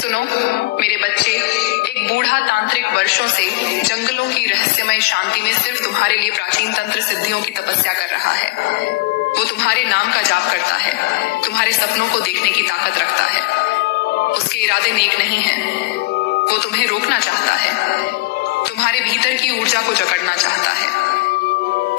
सुनो मेरे बच्चे, एक बूढ़ा तांत्रिक वर्षों से जंगलों की रहस्यमय शांति में सिर्फ तुम्हारे लिए प्राचीन तंत्र सिद्धियों की तपस्या कर रहा है। वो तुम्हारे नाम का जाप करता है, तुम्हारे सपनों को देखने की ताकत रखता है। उसके इरादे नेक नहीं हैं। वो तुम्हें रोकना चाहता है, तुम्हारे भीतर की ऊर्जा को जकड़ना चाहता है।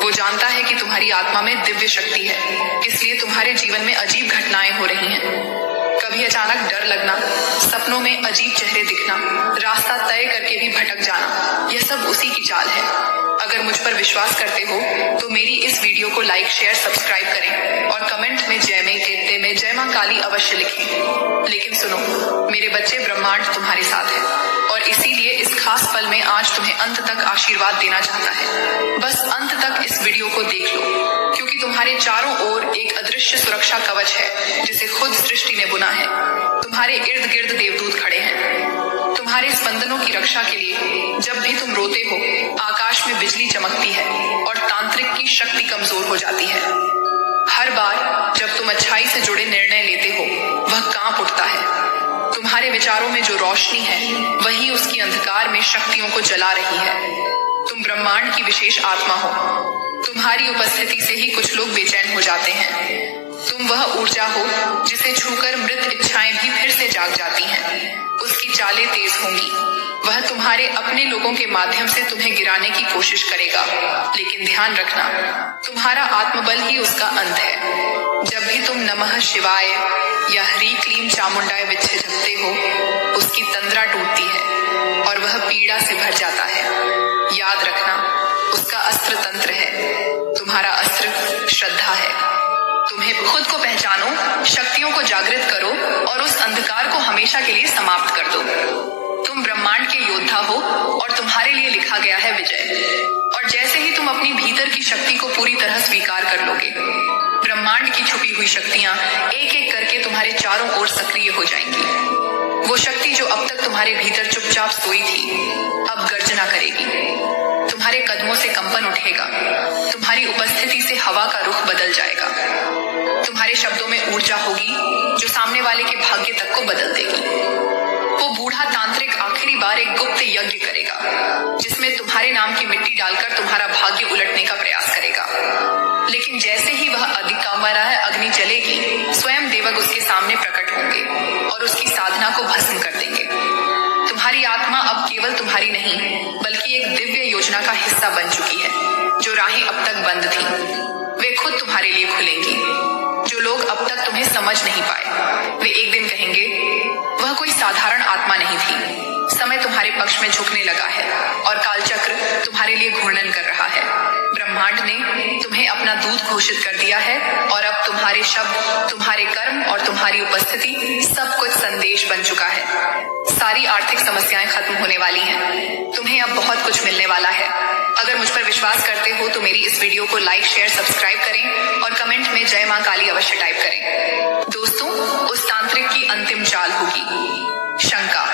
वो जानता है कि तुम्हारी आत्मा में दिव्य शक्ति है, इसलिए तुम्हारे जीवन में अजीब घटनाएं हो रही हैं। कभी अचानक डर लगना, सपनों में अजीब चेहरे दिखना, रास्ता तय करके भी भटक जाना, यह सब उसी की चाल है। अगर मुझ पर विश्वास करते हो तो मेरी इस वीडियो को लाइक, शेयर, सब्सक्राइब करें और कमेंट में जय में, कहते में जय मां काली अवश्य लिखें। लेकिन सुनो मेरे बच्चे, ब्रह्मांड तुम्हारे साथ है और इसीलिए इस खास पल में आज तुम्हें अंत तक आशीर्वाद देना चाहता है। बस अंत तक इस वीडियो को देख लो, क्योंकि तुम्हारे चारों ओर एक अदृश्य सुरक्षा कवच है जिसे खुद सृष्टि ने बुना है। तुम्हारे इर्द गिर्द देवदूत खड़े हैं तुम्हारे स्पंदनों की रक्षा के लिए। जब भी तुम रोते हो, आकाश में बिजली चमकती है और तांत्रिक की शक्ति कमजोर हो जाती है। हर बार जब तुम अच्छाई से जुड़े निर्णय लेते हो, वह कांप उठता है। तुम्हारे विचारों में जो रोशनी है, वही उसकी अंधकार में शक्तियों को जला रही है। तुम ब्रह्मांड की विशेष आत्मा हो। तुम्हारी उपस्थिति से ही कुछ लोग बेचैन हो जाते हैं। तुम वह ऊर्जा हो जिसे छूकर मृत इच्छाएं भी फिर से जाग जाती हैं। उसकी चालें तेज होंगी। वह तुम्हारे अपने लोगों के माध्यम से तुम्हें गिराने की कोशिश करेगा, लेकिन ध्यान रखना, तुम्हारा आत्मबल ही उसका अंत है। जब भी तुम नमः शिवाय या हरि क्लीम चामुंडाय विच्छे जपते हो, उसकी तंद्रा टूटती है और वह पीड़ा से भर जाता है। याद रखना, उसका अस्त्र तंत्र है, तुम्हारा अस्त्र श्रद्धा है। तुम्हें खुद को पहचानो, शक्तियों को जागृत करो और उस अंधकार को हमेशा के लिए समाप्त कर दो। तुम ब्रह्मांड के योद्धा हो और तुम्हारे लिए लिखा गया है विजय। और जैसे ही तुम अपनी भीतर की शक्ति को पूरी तरह स्वीकार कर लोगे, ब्रह्मांड की छुपी हुई शक्तियां एक एक करके तुम्हारे चारों ओर सक्रिय हो जाएंगी। वो शक्ति जो अब तक तुम्हारे भीतर चुपचाप सोई थी, अब गर्जना करेगी। तुम्हारे कदमों से कंपन उठेगा, तुम्हारी उपस्थिति से हवा का रुख बदल जाएगा। तुम्हारे शब्दों में ऊर्जा होगी जो सामने वाले के भाग्य तक को बदल देगी। वो बूढ़ा तांत्रिक आखिरी बार एक गुप्त यज्ञ करेगा, जिसमें तुम्हारे नाम की मिट्टी डालकर तुम्हारा भाग्य उलटने का प्रयास करेगा। लेकिन जैसे ही वह अग्नि जलेगी, स्वयं देवग उसके सामने प्रकट होंगे और उसकी साधना को भस्म कर देंगे। तुम्हारी आत्मा अब केवल तुम्हारी नहीं, बल्कि एक दिव्य योजना का हिस्सा बन चुकी है। जो राहें अब तक बंद थीं, वे खुद तुम्हारे लिए खुलेंगी। जो लोग अब तक तुम्हें समझ नहीं पाए, वे एक दिन कहेंगे, वह कोई साधारण आत्मा नहीं थी। समय तुम्हारे पक्ष में झुकने लगा है और कालचक्र तुम्हारे लिए घूर्णन कर रहा है। ब्रह्मांड ने तुम्हें अपना दूत घोषित कर दिया है और अब तुम्हारे शब्द, तुम्हारे कर्म और तुम्हारी उपस्थिति सब कुछ संदेश बन चुका है। सारी आर्थिक समस्याएं खत्म होने वाली हैं। तुम्हें अब बहुत कुछ मिलने वाला है। अगर मुझ पर विश्वास करते हो तो मेरी इस वीडियो को लाइक, शेयर, सब्सक्राइब करें और कमेंट में जय मां काली अवश्य टाइप करें। दोस्तों, उस तांत्रिक की अंतिम चाल होगी शंका।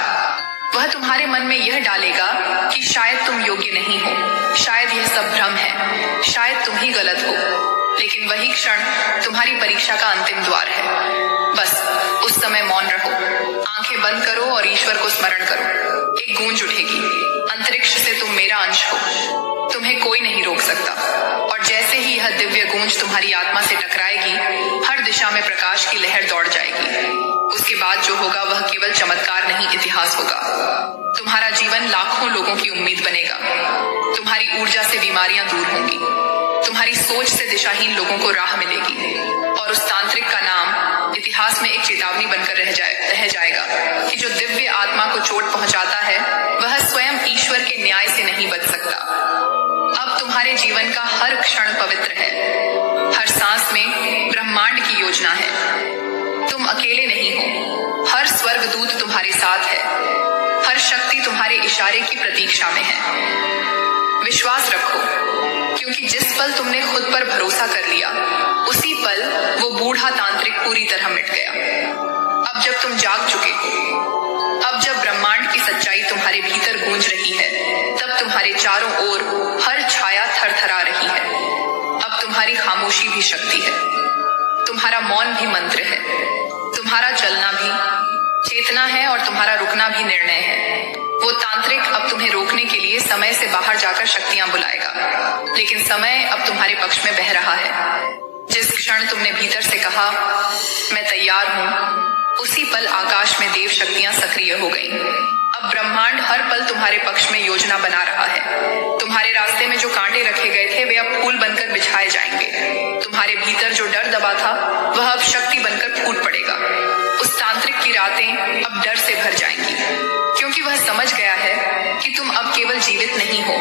वह तुम्हारे मन में यह डालेगा कि शायद तुम योग्य नहीं हो, शायद यह सब भ्रम है, शायद तुम ही गलत हो। लेकिन वही क्षण तुम्हारी परीक्षा का अंतिम द्वार है। बस उस समय मौन रहो, आंखें बंद करो और ईश्वर को स्मरण करो। एक गूंज उठेगी, अंतरिक्ष से तुम मेरा अंश हो, तुम्हें कोई नहीं रोक सकता। और जैसे ही यह दिव्य गूंज तुम्हारी आत्मा से टकराएगी, हर दिशा में प्रकाश की लहर दौड़ जाएगी। उसके बाद जो होगा वह केवल चमत्कार नहीं, इतिहास होगा। तुम्हारा जीवन लाखों लोगों की उम्मीद बनेगा। तुम्हारी ऊर्जा से बीमारियां दूर होंगी, तुम्हारी सोच से दिशाहीन लोगों को राह मिलेगी और उस तांत्रिक का नाम इतिहास में एक चेतावनी बनकर रह जाएगा कि जो दिव्य आत्मा को चोट पहुंचाता है, वह स्वयं ईश्वर के न्याय से नहीं बच सकता। अब तुम्हारे जीवन का हर क्षण पवित्र है, हर सांस में ब्रह्मांड की योजना है। तुम अकेले नहीं हो, हर स्वर्गदूत तुम्हारे साथ है, हर शक्ति तुम्हारे इशारे की प्रतीक्षा में है। विश्वास रखो, क्योंकि जिस पल तुमने खुद पर भरोसा कर लिया, उसी पल वो बूढ़ा तांत्रिक पूरी तरह मिट गया। अब जब तुम जाग चुके हो, अब जब ब्रह्मांड की सच्चाई तुम्हारे भीतर गूंज रही है, तब तुम्हारे चारों ओर हर छाया थरथरा रही है। अब तुम्हारी खामोशी भी शक्ति है, तुम्हारा मौन भी मंत्र है, तुम्हारा चलना भी, चेतना रुकना है और तुम्हारा रुकना भी निर्णय है। वो तांत्रिक अब तुम्हें रोकने के लिए समय से बाहर जाकर शक्तियां बुलाएगा, लेकिन समय अब तुम्हारे पक्ष में बह रहा है। जिस क्षण तुमने भीतर से कहा मैं तैयार हूं, उसी पल आकाश में देव शक्तियां सक्रिय हो गईं। अब ब्रह्मांड हर पल तुम्हारे पक्ष में योजना बना रहा है। तुम्हारे रास्ते में जो कांटे रखे गए थे वे अब फूल बनकर बिछाए जाएंगे। तुम्हारे भीतर जो डर दबा था वह अब शक्ति बनकर फूट पड़ेगा। उस तांत्रिक की रातें अब डर से भर जाएंगी, क्योंकि वह समझ गया है कि तुम अब केवल जीवित नहीं हो,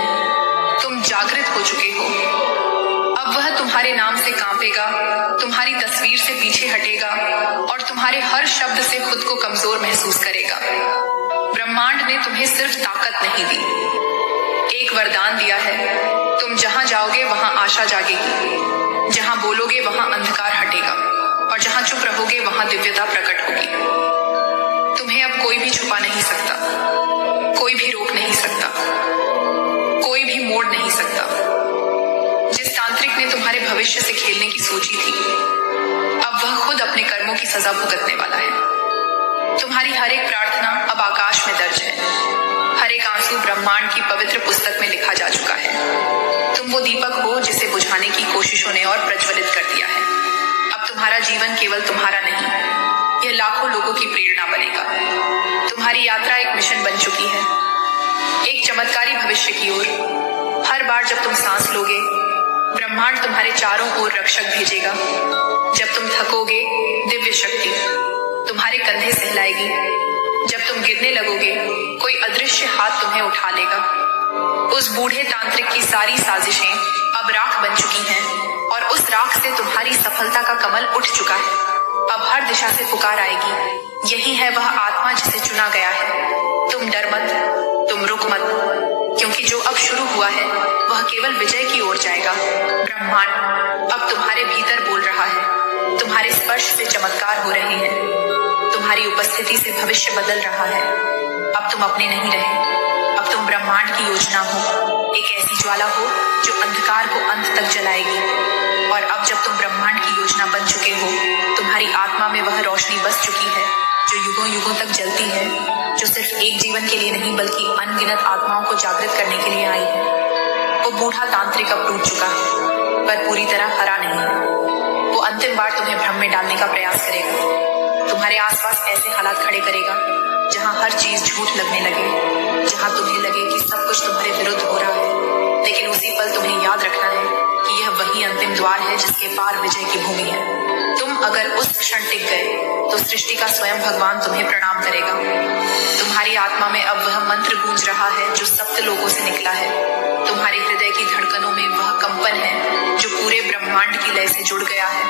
तुम जागृत हो चुके हो। अब वह तुम्हारे नाम से कांपेगा, तुम्हारी तस्वीर से पीछे हटेगा और तुम्हारे हर शब्द से खुद को कमजोर महसूस करेगा। ब्रह्मांड ने तुम्हें सिर्फ ताकत नहीं दी, एक वरदान दिया है। तुम जहां जाओगे वहां आशा जागेगी, जहां बोलोगे वहां अंधकार हटेगा और जहां चुप रहोगे वहां दिव्यता प्रकट होगी। तुम्हें अब कोई भी छुपा नहीं सकता, कोई भी रोक नहीं सकता, कोई भी मोड़ नहीं सकता। जिस तांत्रिक ने तुम्हारे भविष्य से खेलने की सोची थी, अब वह खुद अपने कर्मों की सजा भुगतने वाला है। तुम्हारी हर एक प्रार्थना अब आकाश में दर्ज है, हर एक आंसू ब्रह्मांड की पवित्र पुस्तक में लिखा जा चुका है। तुम वो दीपक हो जिसे बुझाने की कोशिशों ने और प्रज्वलित कर दिया है। अब तुम्हारा जीवन केवल तुम्हारा नहीं, यह लाखों लोगों की प्रेरणा बनेगा। तुम्हारी यात्रा एक मिशन बन चुकी है, एक चमत्कारी भविष्य की ओर। हर बार जब तुम सांस लोगे, ब्रह्मांड तुम्हारे चारों ओर रक्षक भेजेगा। जब तुम थकोगे, दिव्य शक्ति तुम्हारे कंधे सहलाएगी। जब तुम गिरने लगोगे, कोई अदृश्य हाथ तुम्हें उठा लेगा। उस बूढ़े तांत्रिक की सारी साजिशें अब राख बन चुकी हैं और उस राख से तुम्हारी सफलता का कमल उठ चुका है। अब हर दिशा से पुकार आएगी, यही है वह आत्मा जिसे चुना गया है। तुम डर मत, तुम रुक मत, क्योंकि जो अब शुरू हुआ है वह केवल विजय की ओर जाएगा। ब्रह्मांड अब तुम्हारे भीतर बोल रहा है, तुम्हारे स्पर्श से चमत्कार हो रहे हैं, तुम्हारी उपस्थिति से भविष्य बदल रहा है। अब तुम अपने नहीं रहे, अब तुम ब्रह्मांड की योजना हो, एक ऐसी ज्वाला हो जो अंधकार को अंत तक जलाएगी। और अब जब तुम ब्रह्मांड की योजना बन चुके हो, तुम्हारी आत्मा में वह रोशनी बस चुकी है जो युगों युगों तक जलती है, जो सिर्फ एक जीवन के लिए नहीं बल्कि अनगिनत आत्माओं को जागृत करने के लिए आई है। वो बूढ़ा तांत्रिक अब टूट चुका है, पर पूरी तरह हरा नहीं है। वो अंतिम बार तुम्हें भ्रम में डालने का प्रयास करेगा, तुम्हारे आसपास ऐसे हालात खड़े करेगा जहां हर चीज झूठ लगने लगे, जहां तुम्हें लगे कि सब कुछ तुम्हारे विरुद्ध हो रहा है। लेकिन उसी पल तुम्हें याद रखना है कि यह वही अंतिम द्वार है जिसके पार विजय की भूमि है। तुम अगर उस क्षण टिक गए तो सृष्टि का स्वयं भगवान तुम्हें प्रणाम करेगा। तुम्हारी आत्मा में अब वह मंत्र गूंज रहा है जो सप्त लोगों से निकला है। तुम्हारे हृदय की धड़कनों में वह कंपन है जो पूरे ब्रह्मांड की लय से जुड़ गया है।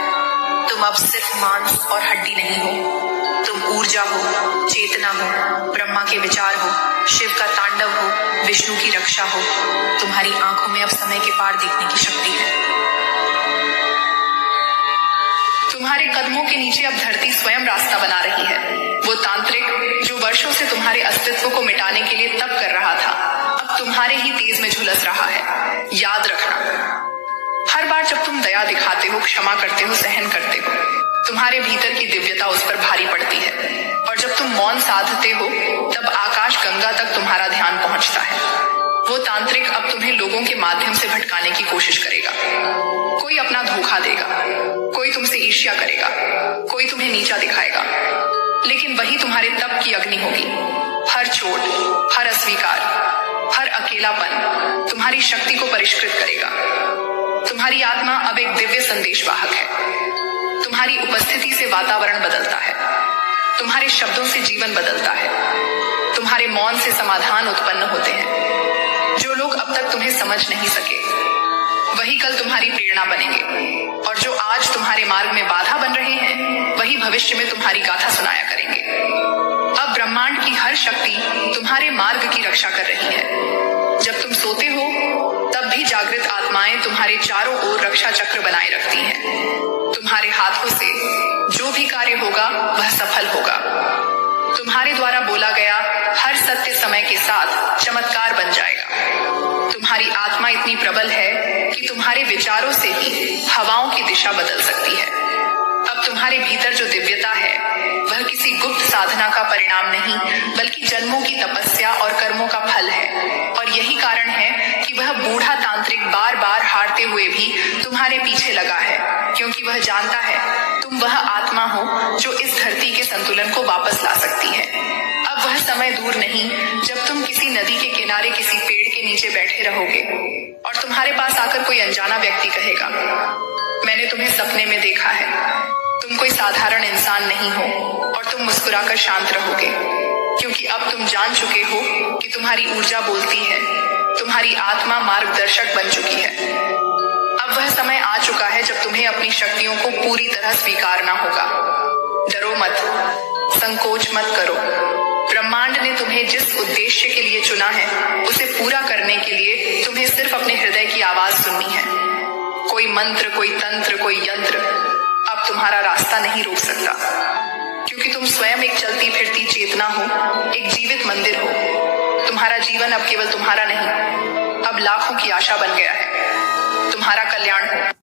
तुम अब सिर्फ मांस और हड्डी नहीं हो, तुम ऊर्जा हो, चेतना हो, ब्रह्मा के विचार हो, शिव का तांडव हो, विष्णु की रक्षा हो। तुम्हारी आंखों में अब समय के पार देखने की शक्ति है। तुम्हारे कदमों के नीचे अब धरती स्वयं रास्ता बना रही है। वो तांत्रिक जो वर्षों से तुम्हारे अस्तित्व को मिटाने के लिए तप कर रहा था, अब तुम्हारे ही तेज में झुलस रहा है। याद रखना, हर बार जब तुम दया दिखाते हो, क्षमा करते हो, सहन करते हो, तुम्हारे भीतर की दिव्यता उस पर भारी पड़ती है। और जब तुम मौन साधते हो, तब आकाश गंगा तक तुम्हारा ध्यान पहुंचता है। वो तांत्रिक अब तुम्हें लोगों के माध्यम से भटकाने की कोशिश करेगा। कोई अपना धोखा देगा, कोई तुमसे ईर्ष्या करेगा, कोई तुम्हें नीचा दिखाएगा, लेकिन वही तुम्हारे तप की अग्नि होगी। हर चोट, हर अस्वीकार, हर अकेलापन तुम्हारी शक्ति को परिष्कृत करेगा। तुम्हारी आत्मा अब एक दिव्य संदेशवाहक है। तुम्हारी उपस्थिति से वातावरण बदलता है, तुम्हारे शब्दों से जीवन बदलता है, तुम्हारे मौन से समाधान उत्पन्न होते हैं। जो लोग अब तक तुम्हें समझ नहीं सके, वही कल तुम्हारी प्रेरणा बनेंगे, और जो आज तुम्हारे मार्ग में बाधा बन रहे हैं, वही भविष्य में तुम्हारी गाथा सुनाया करेंगे। अब ब्रह्मांड की हर शक्ति तुम्हारे मार्ग की रक्षा कर रही है। जब तुम सोते हो, तब भी जागृत आत्माएं तुम्हारे चारों ओर रक्षा चक्र बनाए रखती हैं। तुम्हारे हाथों से जो भी कार्य होगा वह सफल होगा। तुम्हारे द्वारा बोला गया हर सत्य समय के साथ चमत्कार बन जाएगा। तुम्हारी आत्मा इतनी प्रबल है कि तुम्हारे विचारों से ही हवाओं की दिशा बदल सकती है। अब तुम्हारे भीतर जो दिव्यता है वह किसी गुप्त साधना का परिणाम नहीं, बल्कि जन्मों की तपस्या और कर्मों का फल है। और यही कारण है कि वह बूढ़ा तांत्रिक बार बार हारते हुए भी तुम्हारे पीछे लगा है, क्योंकि वह जानता है तुम वह आत्मा हो जो इस धरती के संतुलन को वापस ला सकती है। अब वह समय दूर नहीं जब तुम किसी नदी के किनारे किसी पेड़ के नीचे बैठे रहोगे और तुम्हारे पास आकर कोई अनजाना व्यक्ति कहेगा, मैंने तुम्हें सपने में देखा है, तुम कोई साधारण इंसान नहीं हो। और तुम मुस्कुराकर शांत रहोगे, क्योंकि अब तुम जान चुके हो कि तुम्हारी ऊर्जा बोलती है, तुम्हारी आत्मा मार्गदर्शक बन चुकी है। अब वह समय आ चुका है जब तुम्हें अपनी शक्तियों को पूरी तरह स्वीकारना होगा। डरो मत, संकोच मत करो। ब्रह्मांड ने तुम्हें जिस उद्देश्य के लिए चुना है उसे पूरा करने के लिए तुम्हें सिर्फ अपने हृदय की आवाज सुननी है। कोई मंत्र, कोई तंत्र, कोई यंत्र अब तुम्हारा रास्ता नहीं रोक सकता, क्योंकि तुम स्वयं एक चलती फिरती चेतना हो, एक जीवित मंदिर हो। तुम्हारा जीवन अब केवल तुम्हारा नहीं, अब लाखों की आशा बन गया है। तुम्हारा कल्याण हो।